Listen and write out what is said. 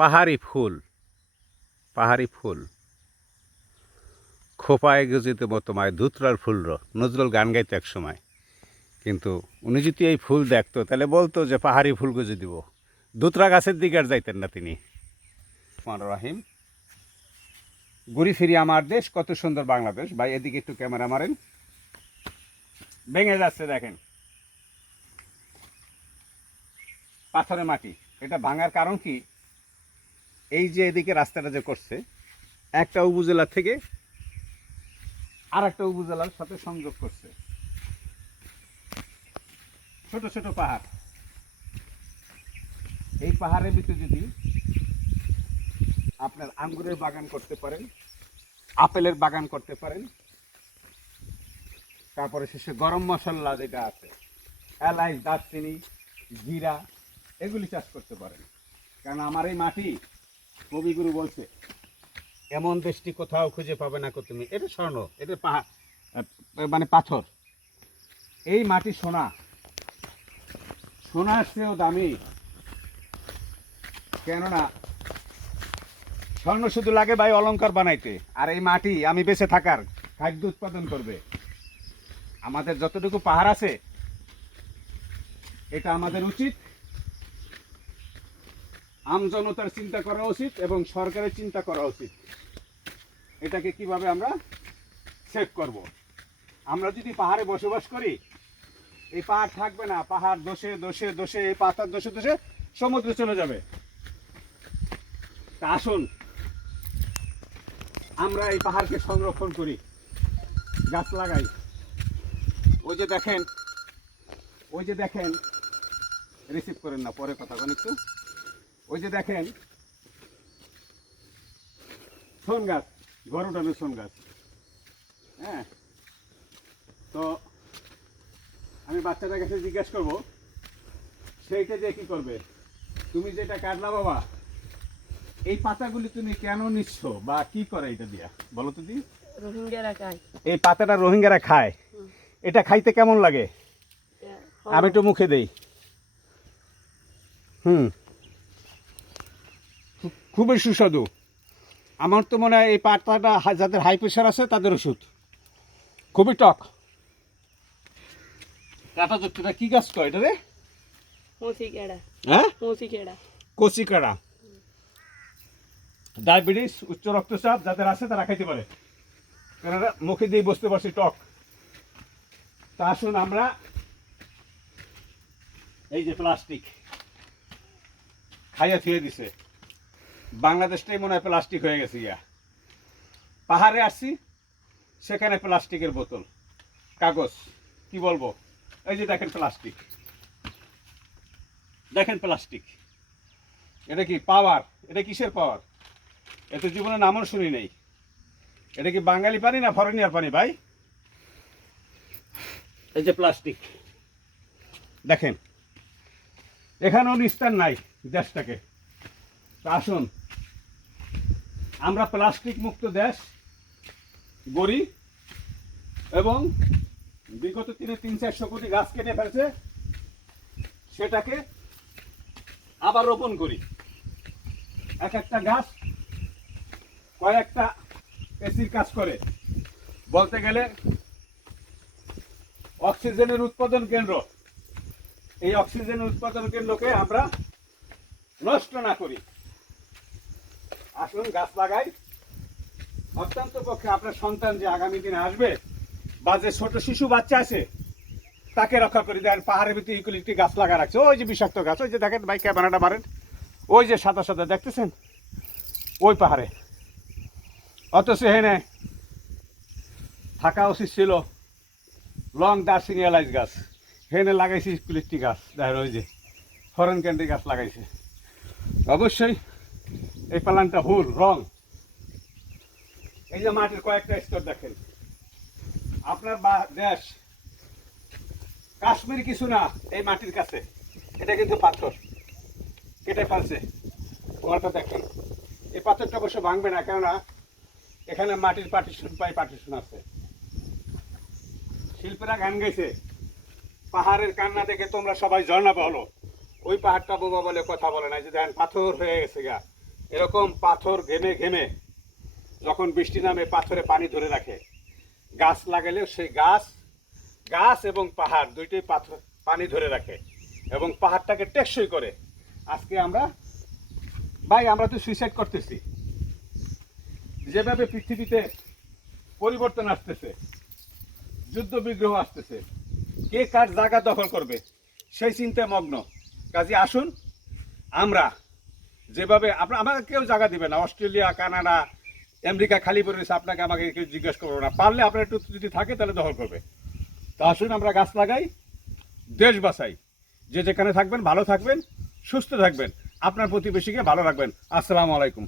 পাহাড়ি ফুল, পাহাড়ি ফুল খোপায় গজিত মতমায় ধুতরার ফুল নজরুল গান গাইতো এক সময়। কিন্তু উনি যদি এই ফুল দেখতো তাহলে বলতো যে পাহাড়ি ফুল গজে দিব, ধুতরা গাছের দিকে আর যাইতেন না তিনি। রাহিম, ঘুরি ফিরি আমার দেশ, কত সুন্দর বাংলাদেশ। ভাই এদিকে একটু ক্যামেরা মারেন, ভেঙে যাচ্ছে দেখেন, পাথরের মাটি। এটা ভাঙার কারণ কি? এই যে এদিকে রাস্তাটা যে করছে, একটা উপজেলা থেকে আর একটা উপজেলার সাথে সংযোগ করছে, ছোট ছোট পাহাড়। এই পাহাড়ের ভিতরে যদি আপনার আঙ্গুরের বাগান করতে পারেন, আপেলের বাগান করতে পারেন, তারপরে শেষে গরম মশলা যেটা আছে, এলাচ, দারচিনি, জিরা, এগুলি চাষ করতে পারেন। কারণ আমার এই মাটি, কবিগুরু বলছে, এমন দেশটি কোথাও খুঁজে পাবে না কো তুমি। এটা স্বর্ণ, এটা পাহাড় মানে পাথর। এই মাটি সোনা, সোনার চেয়েও দামি। কেননা স্বর্ণ শুধু লাগে ভাই অলংকার বানাইতে, আর এই মাটি আমি বেঁচে থাকার খাদ্য উৎপাদন করবে। আমাদের যতটুকু পাহাড় আছে, এটা আমাদের উচিত, আমজনতার চিন্তা করা উচিত এবং সরকারের চিন্তা করা উচিত, এটাকে কিভাবে আমরা সেভ করব। আমরা যদি পাহাড়ে বসবাস করি, এই পাহাড় থাকবে না, পাহাড় দোষে দোষে দোষে, এই পাতার দোষে দোষে সমুদ্রে চলে যাবে। তা আসুন আমরা এই পাহাড়কে সংরক্ষণ করি, গাছ লাগাই। ওই যে দেখেন, ওই যে দেখেন, রিসিভ করেন না, পরে কথা বলেন একটু। ওই যে দেখেন শোন গাছ, ঘর উঠানো শোন গাছ। হ্যাঁ, তো আমি বাচ্চাটার কাছে জিজ্ঞাসা করবো, সেইটা দিয়ে কি করবে? তুমি যেটা কাটলা বাবা, এই পাতাগুলি তুমি কেন নিচ্ছ বা কি করে এটা দিয়া, বলো তো দি। রোহিঙ্গারা খায়। এই পাতাটা রোহিঙ্গারা খায়। এটা খাইতে কেমন লাগে? আমি একটু মুখে দেই। খুবই সুস্বাদু। আমার তো মনে হয় এই পাতাটা যাদের হাই প্রেশার আছে তাদের ওষুধ। খুবই টক। কাটা যুক্তটা কি গাছ কয় এটা রে? মুসিকেড়া। হ্যাঁ, মুসিকেড়া। কচিকাড়া। ডায়াবেটিস, উচ্চ রক্তচাপ যাদের আছে তারা খাইতে পারে, কেননা মুখে দিয়ে বসতে বসে টক। তা আসুন আমরা এই যে প্লাস্টিক খাইয়া থুয়ে দিছে, বাংলাদেশটাই মনে হয় প্লাস্টিক হয়ে গেছে। পাহাড়ে আসছি, সেখানে প্লাস্টিকের বোতল, কাগজ, কি বলবো, এই যে দেখেন প্লাস্টিক, দেখেন প্লাস্টিক। এটা কি পাওয়ার? এটা কিসের পাওয়ার? এত জীবনে নামও শুনি নেই। এটা কি বাঙালি পানি না ফরেনিয়ার পানি ভাই? এই যে প্লাস্টিক দেখেন, এখানেও নিস্তার নাই দেশটাকে। আসুন আমরা প্লাস্টিক মুক্ত দেশ গড়ি, এবং বিগত 300-400 কোটি গাছ কেটে ফেলছে, সেটাকে আবার রোপণ করি। এক একটা গাছ কয়েকটা এসির কাজ করে। বলতে গেলে অক্সিজেনের উৎপাদন কেন্দ্র। এই অক্সিজেনের উৎপাদন কেন্দ্রকে আমরা নষ্ট না করি। আসুন গাছ লাগাই। অত্যন্ত পক্ষে আপনার সন্তান যে আগামী দিনে আসবে, বা যে ছোট শিশু বাচ্চা আছে, তাকে রক্ষা করে দেন। পাহাড়ের ভিতরে ইকুয়ালিটি গাছ লাগা রাখছে, ওই যে বিষাক্ত গাছ, ওই যে দেখেন ভাই, ক্যামেরাটা মারেন, ওই যে সাদা সাদা দেখতেছেন, ওই পাহাড়ে। অথচ হেনে থাকা উচিত ছিল লং দার্সিনি এলাইচ গাছ, হেনে লাগাইছে ইকুয়ালিটি গাছ। দেখেন ওই যে ফরেন ক্যান্ডি গাছ লাগাইছে। অবশ্যই এই প্ল্যানটা ভুল, রং। এই যে মাটির কয়েকটা স্তর দেখেন, আপনার দেশ কাশ্মীর কিছু না এই মাটির কাছে, এটা কিন্তু পাথর কেটে ফেলছে। ওটা দেখেন, এই পাথরটা অবশ্য ভাঙবে না, কেননা এখানে মাটির পার্টিশন পাই পার্টিশন আছে। শিল্পীরা গান গাইছে, পাহাড়ের কান্না দেখে তোমরা সবাই ঝর্ণা বলো, ওই পাহাড়টা বোবা বলে কথা বলে না। যে দেখেন পাথর হয়ে গেছে গা, এরকম পাথর ঘেমে ঘেমে যখন বৃষ্টি নামে পাথরে পানি ধরে রাখে, গাছ লাগালেও সেই গাছ এবং পাহাড় দুইটাই পাথর পানি ধরে রাখে এবং পাহাড়টাকে টেকসই করে। আজকে আমরা তো সুইসাইড করতেছি, যেভাবে পৃথিবীতে পরিবর্তন আসতেছে, যুদ্ধ বিগ্রহ আসতেছে, কে কার জায়গা দখল করবে সেই চিন্তায় মগ্ন। কাজে আসুন আমরা যেভাবে আমাকে কেউ জায়গা দিবে না, অস্ট্রেলিয়া, কানাডা, আমেরিকা খালি পড়ে রয়েছে, আপনাকে আমাকে কেউ জিজ্ঞেস করবো না, পারলে আপনার একটু যদি থাকে তাহলে দখল করবে। তা আসুন আমরা গাছ লাগাই, দেশ বাঁচাই। যে যেখানে থাকবেন ভালো থাকবেন, সুস্থ থাকবেন, আপনার প্রতিবেশীকে ভালো রাখবেন। আসসালামু আলাইকুম।